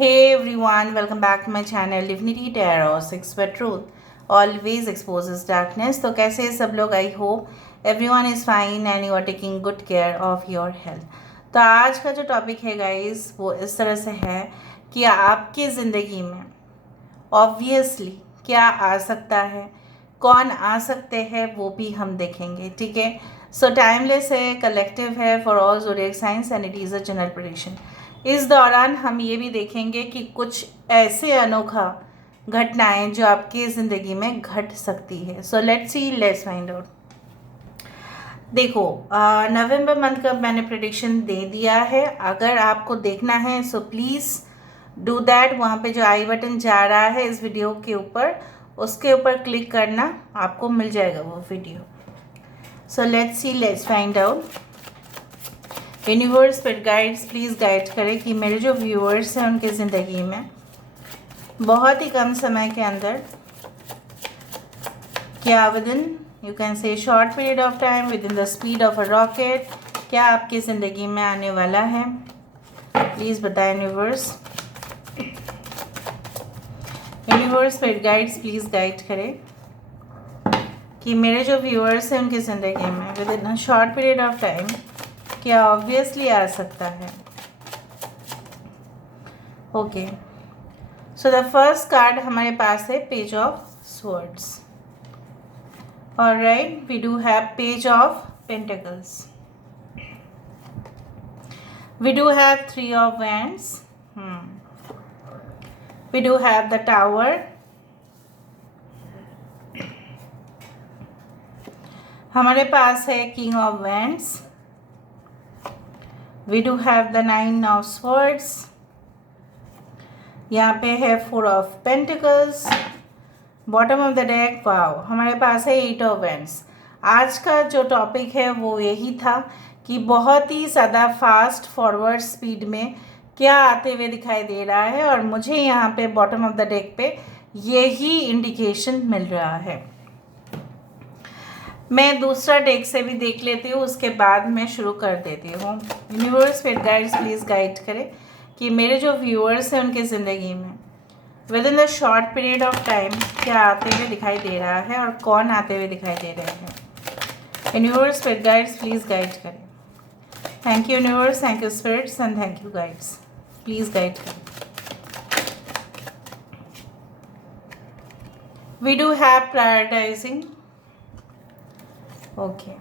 Hey everyone, welcome back to my channel Divinity Tarot 6 for Truth always exposes darkness। तो कैसे हैं सब लोग? I hope everyone is fine and you are taking good care of your health. तो आज का जो topic है गाइस वो इस तरह से है कि आपकी ज़िंदगी में ऑब्वियसली क्या आ सकता है, कौन आ सकते हैं वो भी हम देखेंगे। ठीक है, सो टाइमलेस है, कलेक्टिव है for all zodiac science and it is a general prediction. इस दौरान हम ये भी देखेंगे कि कुछ ऐसे अनोखा घटनाएं जो आपकी ज़िंदगी में घट सकती है। So let's see, let's find out. देखो, नवंबर मंथ का मैंने प्रेडिक्शन दे दिया है। अगर आपको देखना है सो प्लीज़ डू दैट। वहाँ पे जो आई बटन जा रहा है इस वीडियो के ऊपर, उसके ऊपर क्लिक करना, आपको मिल जाएगा वो video. So let's see, let's find out. Universe पर गाइड्स प्लीज़ गाइड करें कि मेरे जो व्यूअर्स हैं उनकी ज़िंदगी में बहुत ही कम समय के अंदर, क्या within you can say short period of time, within the speed of a rocket, क्या आपकी ज़िंदगी में आने वाला है। प्लीज़ बताएं यूनिवर्स। यूनिवर्स पर गाइड्स प्लीज़ गाइड करें कि मेरे जो व्यूअर्स हैं उनकी ज़िंदगी में within a short period of time क्या ऑब्वियसली आ सकता है। Okay, so the first card हमारे पास है page of swords. Alright, we do have page of pentacles, we do have three of wands, we do have the tower, हमारे पास है king of wands, we do have the nine of swords, यहाँ पे है four of pentacles, bottom of the deck wow हमारे पास है eight of wands. आज का जो टॉपिक है वो यही था कि बहुत ही ज़्यादा फास्ट फॉरवर्ड स्पीड में क्या आते हुए दिखाई दे रहा है, और मुझे यहाँ पे बॉटम ऑफ द डेक पे यही इंडिकेशन मिल रहा है। मैं दूसरा डेक से भी देख लेती हूँ, उसके बाद मैं शुरू कर देती हूँ। यूनिवर्स फिर गाइड्स प्लीज़ गाइड करें कि मेरे जो व्यूअर्स हैं उनकी ज़िंदगी में within the short period of time क्या आते हुए दिखाई दे रहा है और कौन आते हुए दिखाई दे रहे हैं। यूनिवर्स फिर गाइड्स प्लीज़ गाइड करें। Thank you universe, thank you spirits and thank you guides, please guide करें। We do have prioritising, okay,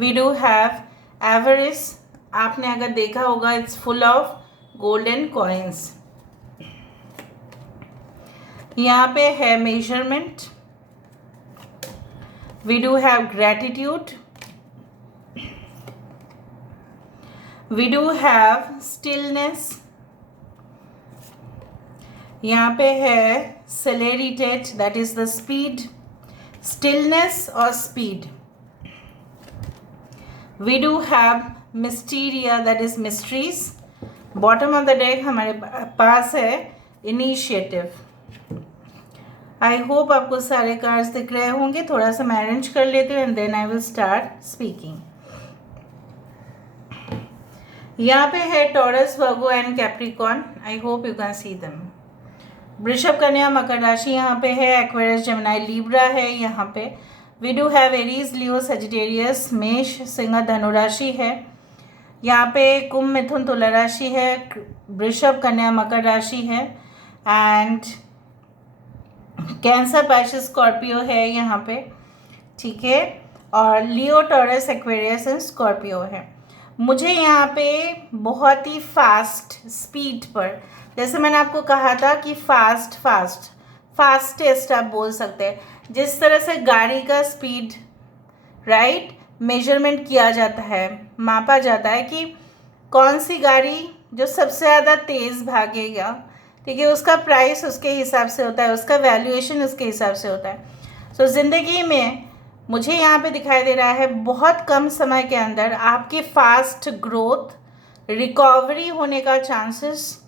we do have average. आपने अगर देखा होगा it's full of golden coins. यहाँ पे है measurement, we do have gratitude, we do have stillness, यहाँ पे है celerity that is the speed, stillness और speed. We do have Mysteria that is mysteries. Bottom of the deck हमारे पास है Initiative। I hope आपको सारे कार्ड्स दिख रहे होंगे। थोड़ा सा मैं अरेंज कर लेती हूँ and then I will start speaking। यहाँ पे है taurus, Virgo and Capricorn. I hope you can see them। वृषभ, कन्या, मकर राशि यहाँ पे है, एक्वेरियस, जेमिनी, लिब्रा है यहाँ पे। We do have Aries, Leo, Sagittarius, मेष, सिंह, धनु राशि है यहाँ पे, कुंभ, मिथुन, तुला राशि है, वृषभ, कन्या, मकर राशि है, एंड कैंसर, पाइसेस, स्कॉर्पियो है यहाँ पे। ठीक है, और लियो, टॉरस, एक्वेरियस एंड स्कॉर्पियो है। मुझे यहाँ पे बहुत ही फास्ट स्पीड पर, जैसे मैंने आपको कहा था कि फास्टेस्ट आप बोल सकते हैं, जिस तरह से गाड़ी का स्पीड राइट मेजरमेंट किया जाता है, मापा जाता है कि कौन सी गाड़ी जो सबसे ज़्यादा तेज़ भागेगा, ठीक है, उसका प्राइस उसके हिसाब से होता है, उसका वैल्यूएशन उसके हिसाब से होता है। सो ज़िंदगी में मुझे यहाँ पे दिखाई दे रहा है बहुत कम समय के अंदर आपकी फास्ट ग्रोथ, रिकवरी होने का चांसेस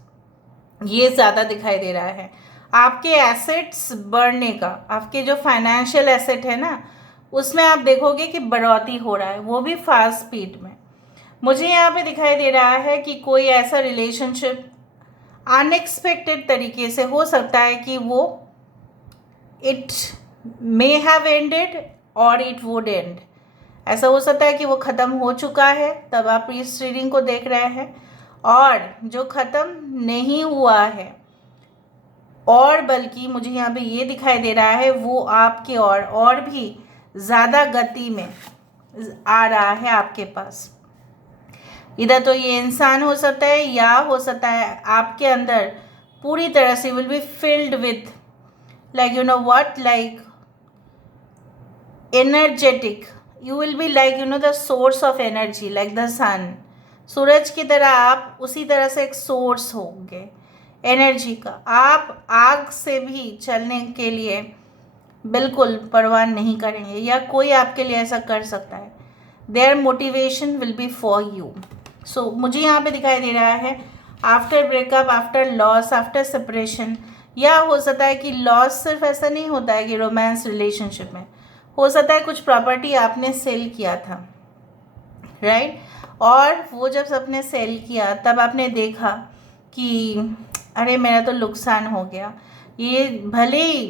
ये ज़्यादा दिखाई दे रहा है। आपके एसेट्स बढ़ने का, आपके जो फाइनेंशियल एसेट है ना, उसमें आप देखोगे कि बढ़ोतरी हो रहा है, वो भी फास्ट स्पीड में। मुझे यहाँ पे दिखाई दे रहा है कि कोई ऐसा रिलेशनशिप अनएक्सपेक्टेड तरीके से हो सकता है कि वो इट मे हैव एंडेड और इट वुड एंड। ऐसा हो सकता है कि वो ख़त्म हो चुका है तब आप इस रीडिंग को देख रहे हैं, और जो ख़त्म नहीं हुआ है और बल्कि मुझे यहाँ पे ये दिखाई दे रहा है वो आपके और भी ज़्यादा गति में आ रहा है आपके पास। इधर तो ये इंसान हो सकता है या हो सकता है आपके अंदर पूरी तरह से will be filled with like you know what, like energetic. You will be like you know the source of energy, like the sun. सूरज की तरह आप उसी तरह से एक सोर्स होंगे एनर्जी का। आप आग से भी चलने के लिए बिल्कुल परवाह नहीं करेंगे, या कोई आपके लिए ऐसा कर सकता है। There motivation will be for you. So मुझे यहाँ पे दिखाई दे रहा है after breakup, after loss, after separation, या हो सकता है कि लॉस सिर्फ ऐसा नहीं होता है कि रोमांस रिलेशनशिप में हो सकता है कुछ प्रॉपर्टी आपने सेल किया था, राइट? और वो जब आपने सेल किया तब आपने देखा कि अरे मेरा तो नुकसान हो गया, ये भले ही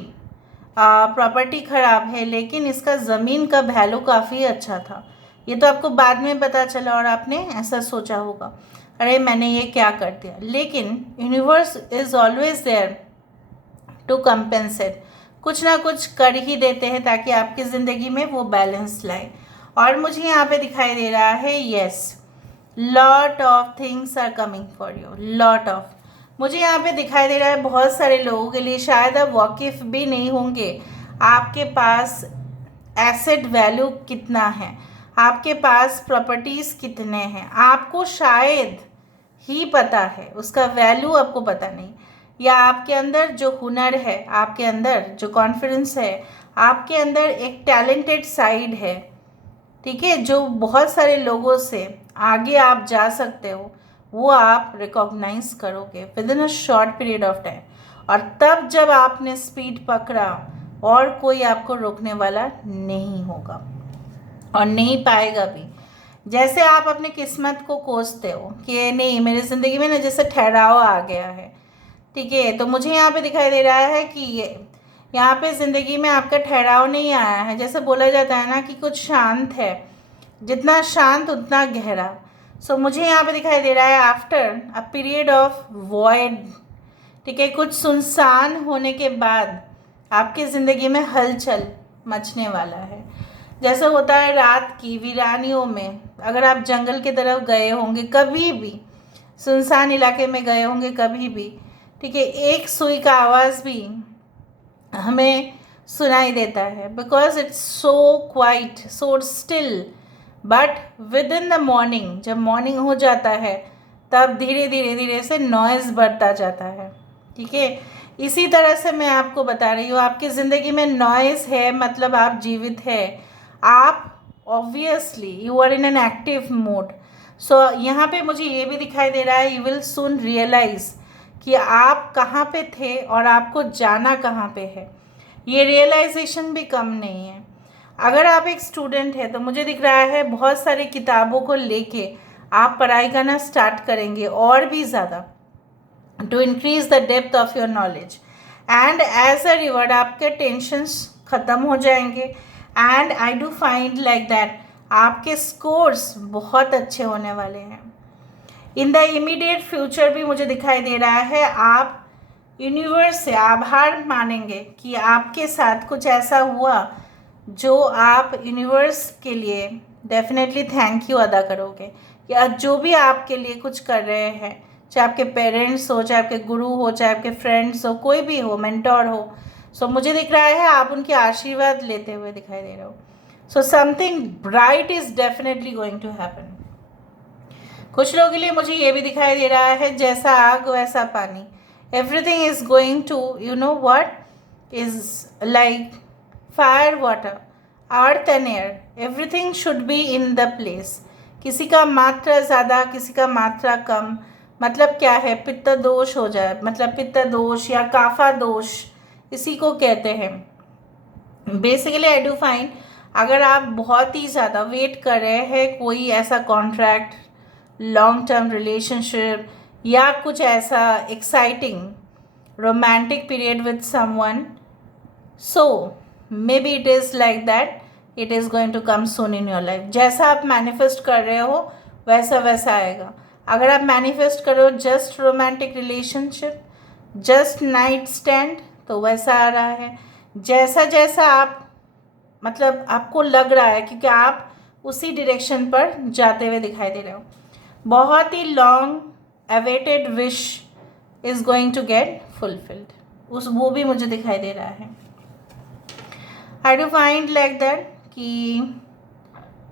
प्रॉपर्टी ख़राब है लेकिन इसका ज़मीन का वैल्यू काफ़ी अच्छा था। ये तो आपको बाद में पता चला और आपने ऐसा सोचा होगा अरे मैंने ये क्या कर दिया। लेकिन universe is always there to compensate, कुछ ना कुछ कर ही देते हैं ताकि आपकी ज़िंदगी में वो बैलेंस लाए। और मुझे यहाँ पे दिखाई दे रहा है yes, lot of things are coming for you, lot of. मुझे यहाँ पे दिखाई दे रहा है बहुत सारे लोगों के लिए शायद आप वाकिफ़ भी नहीं होंगे आपके पास एसेट वैल्यू कितना है, आपके पास प्रॉपर्टीज़ कितने हैं, आपको शायद ही पता है, उसका वैल्यू आपको पता नहीं। या आपके अंदर जो हुनर है, आपके अंदर जो कॉन्फिडेंस है, आपके अंदर एक टैलेंटेड साइड है, ठीक है, जो बहुत सारे लोगों से आगे आप जा सकते हो, वो आप रिकॉग्नाइज करोगे with in a short period of time. और तब जब आपने स्पीड पकड़ा और कोई आपको रोकने वाला नहीं होगा और नहीं पाएगा भी। जैसे आप अपने किस्मत को कोसते हो कि नहीं मेरी ज़िंदगी में ना जैसे ठहराव आ गया है, ठीक है, तो मुझे यहाँ पे दिखाई दे रहा है कि ये यहाँ पे ज़िंदगी में आपका ठहराव नहीं आया है। जैसे बोला जाता है ना कि कुछ शांत है, जितना शांत उतना गहरा। सो मुझे यहाँ पे दिखाई दे रहा है after a period of void, ठीक है, कुछ सुनसान होने के बाद आपकी ज़िंदगी में हलचल मचने वाला है। जैसे होता है रात की वीरानियों में, अगर आप जंगल की तरफ गए होंगे कभी भी, सुनसान इलाके में गए होंगे कभी भी, ठीक है, एक सुई का आवाज़ भी हमें सुनाई देता है because it's so quite, so still. But with in the morning, जब मॉर्निंग हो जाता है तब धीरे धीरे धीरे से नॉइज़ बढ़ता जाता है, ठीक है। इसी तरह से मैं आपको बता रही हूँ आपकी ज़िंदगी में नॉइज़ है मतलब आप जीवित है, आप obviously you are in an active mode. So यहाँ पे मुझे ये भी दिखाई दे रहा है यू विल सून रियलाइज़ कि आप कहाँ पे थे और आपको जाना कहाँ पे है। ये रियलाइजेशन भी कम नहीं है। अगर आप एक स्टूडेंट हैं तो मुझे दिख रहा है बहुत सारी किताबों को लेके आप पढ़ाई करना स्टार्ट करेंगे और भी ज़्यादा, to increase the depth of your knowledge. And as a reward आपके टेंशन्स ख़त्म हो जाएंगे। And I do find like that आपके स्कोर्स बहुत अच्छे होने वाले हैं। इन द इमीडिएट फ्यूचर भी मुझे दिखाई दे रहा है आप यूनिवर्स से आभार मानेंगे कि आपके साथ कुछ ऐसा हुआ जो आप यूनिवर्स के लिए डेफिनेटली थैंक यू अदा करोगे। या जो भी आपके लिए कुछ कर रहे हैं, चाहे आपके पेरेंट्स हो, चाहे आपके गुरु हो, चाहे आपके फ्रेंड्स हो, कोई भी हो, मेंटोर हो, सो मुझे दिख रहा है आप उनके आशीर्वाद लेते हुए दिखाई दे रहे हो। So something bright is definitely going to happen. कुछ लोगों के लिए मुझे ये भी दिखाई दे रहा है जैसा आग वैसा पानी, everything is going to you know what is like fire, water, earth and air, everything should be in the place. किसी का मात्रा ज़्यादा, किसी का मात्रा कम, मतलब क्या है, पित्त दोष हो जाए, मतलब पित्त दोष या काफा दोष इसी को कहते हैं। बेसिकली आई डू फाइंड अगर आप बहुत ही ज़्यादा वेट कर रहे हैं कोई ऐसा कॉन्ट्रैक्ट, लॉन्ग टर्म रिलेशनशिप या कुछ ऐसा exciting romantic period with someone. So may be it is like that, it is going to come soon in your life. जैसा आप मैनिफेस्ट कर रहे हो वैसा वैसा आएगा. अगर आप मैनिफेस्ट करो just romantic relationship, just night stand, तो वैसा आ रहा है. जैसा जैसा आप मतलब आपको लग रहा है, क्योंकि आप उसी डायरेक्शन पर जाते हुए दिखाई दे रहे हो. बहुत ही long awaited wish is going to get fulfilled, उस वो भी मुझे दिखाई दे रहा है. I do find like that कि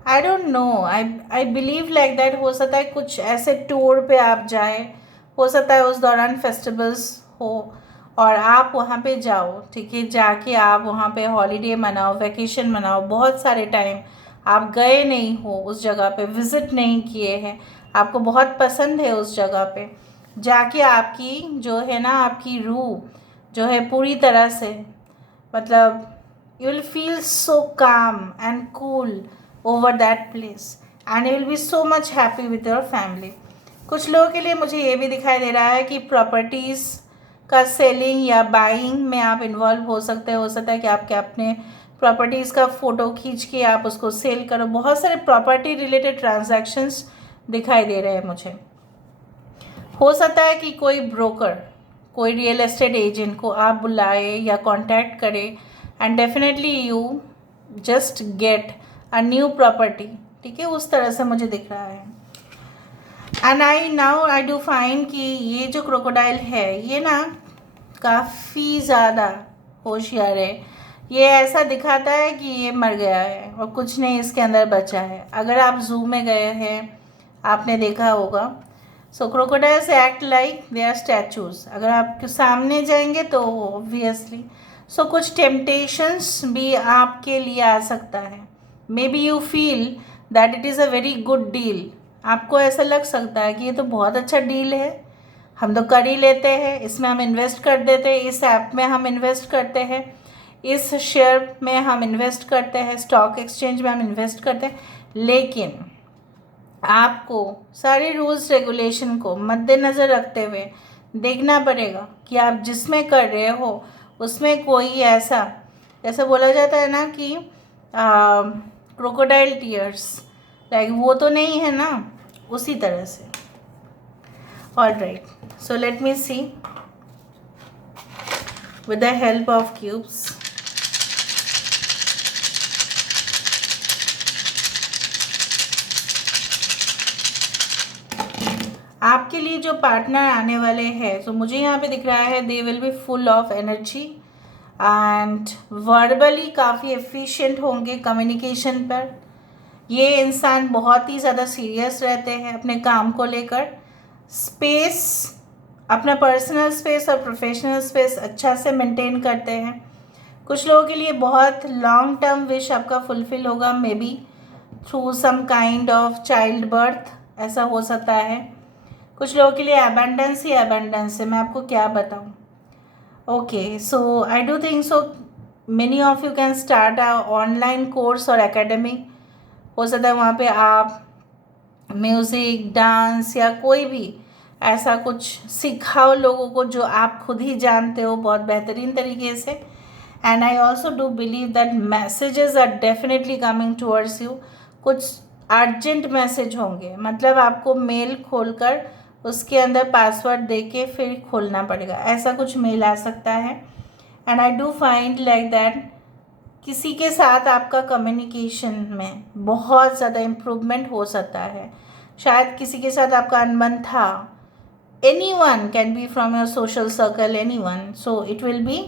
I don't know, I believe like that. हो सकता है कुछ ऐसे टूर पे आप जाए, हो सकता है उस दौरान फेस्टिवल्स हो और आप वहाँ पे जाओ, ठीक है. जाके आप वहाँ पे हॉलीडे मनाओ, वैकेशन मनाओ. बहुत सारे टाइम आप गए नहीं हो उस जगह पे, विज़िट नहीं किए हैं, आपको बहुत पसंद है उस जगह पे जाके आपकी जो है ना, आपकी रूह जो है पूरी तरह से मतलब you will feel so calm and cool over that place and you will be so much happy with your family. कुछ लोगों के लिए मुझे ये भी दिखाई दे रहा है कि प्रॉपर्टीज़ का सेलिंग या बाइंग में आप इन्वॉल्व हो सकते हैं. हो सकता है कि आपके अपने प्रॉपर्टीज़ का फ़ोटो खींच के आप उसको सेल करो. बहुत सारे प्रॉपर्टी रिलेटेड ट्रांजैक्शंस दिखाई दे रहे हैं मुझे. हो सकता है कि कोई ब्रोकर, कोई रियल एस्टेट एजेंट को आप बुलाए या कांटेक्ट करें and definitely you just get a new property, ठीक है. उस तरह से मुझे दिख रहा है. एंड आई डू फाइंड कि ये जो क्रोकोडाइल है ये ना काफ़ी ज़्यादा होशियार है. ये ऐसा दिखाता है कि ये मर गया है और कुछ नहीं इसके अंदर बचा है. अगर आप जू में गए हैं, आपने देखा होगा. So crocodiles act like they are statues. अगर आप सामने जाएंगे तो ऑब्वियसली सो कुछ टेम्पटेशंस भी आपके लिए आ सकता है. May be you feel that it is a very good deal. आपको ऐसा लग सकता है कि ये तो बहुत अच्छा डील है, हम तो कर ही लेते हैं, इसमें हम इन्वेस्ट कर देते हैं, इस ऐप में हम इन्वेस्ट करते हैं, इस शेयर में हम इन्वेस्ट करते हैं, स्टॉक एक्सचेंज में हम इन्वेस्ट करते हैं. लेकिन आपको सारे रूल्स रेगुलेशन को मद्देनज़र रखते हुए देखना पड़ेगा कि आप जिसमें कर रहे हो उसमें कोई ऐसा, जैसे बोला जाता है ना कि क्रोकोडाइल टीयर्स, लाइक वो तो नहीं है ना, उसी तरह से. Alright, so let me see with the help of cubes. आपके लिए जो पार्टनर आने वाले हैं, तो मुझे यहाँ पे दिख रहा है they will be full of energy and verbally काफ़ी एफिशिएंट होंगे कम्युनिकेशन पर. ये इंसान बहुत ही ज़्यादा सीरियस रहते हैं अपने काम को लेकर. स्पेस, अपना पर्सनल स्पेस और प्रोफेशनल स्पेस अच्छा से मेंटेन करते हैं. कुछ लोगों के लिए बहुत लॉन्ग टर्म विश आपका फुलफिल होगा, may be through some kind of child birth, ऐसा हो सकता है. कुछ लोगों के लिए एबंडेंस ही एबंडेंस है, मैं आपको क्या बताऊं. Okay, so I do think so many of you can start a online course और एकेडमी. हो सकता है वहाँ पे आप म्यूज़िक, डांस या कोई भी ऐसा कुछ सिखाओ लोगों को जो आप खुद ही जानते हो बहुत बेहतरीन तरीके से. And I also do believe that messages are definitely coming towards you. कुछ अर्जेंट मैसेज होंगे, मतलब आपको मेल खोलकर उसके अंदर पासवर्ड दे के फिर खोलना पड़ेगा, ऐसा कुछ मेल आ सकता है. And I do find like that किसी के साथ आपका कम्युनिकेशन में बहुत ज़्यादा इम्प्रूवमेंट हो सकता है. शायद किसी के साथ आपका अनबन था. Any one can be from your social circle, any one. So it will be,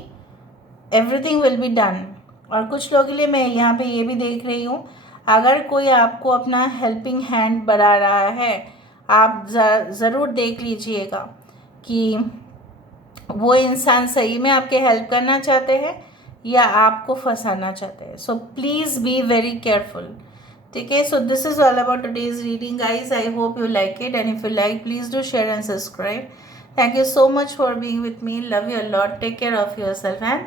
everything will be done. और कुछ लोगों के लिए मैं यहाँ पे ये भी देख रही हूँ, अगर कोई आपको अपना हेल्पिंग हैंड बढ़ा रहा है, आप ज़रूर देख लीजिएगा कि वो इंसान सही में आपके हेल्प करना चाहते हैं या आपको फंसाना चाहते हैं. So please be very careful, ठीक है. So this is all about today's reading guys. I hope you like it and if you like please do share and subscribe. Thank you so much for being with me. Love you a lot. Take care of yourself and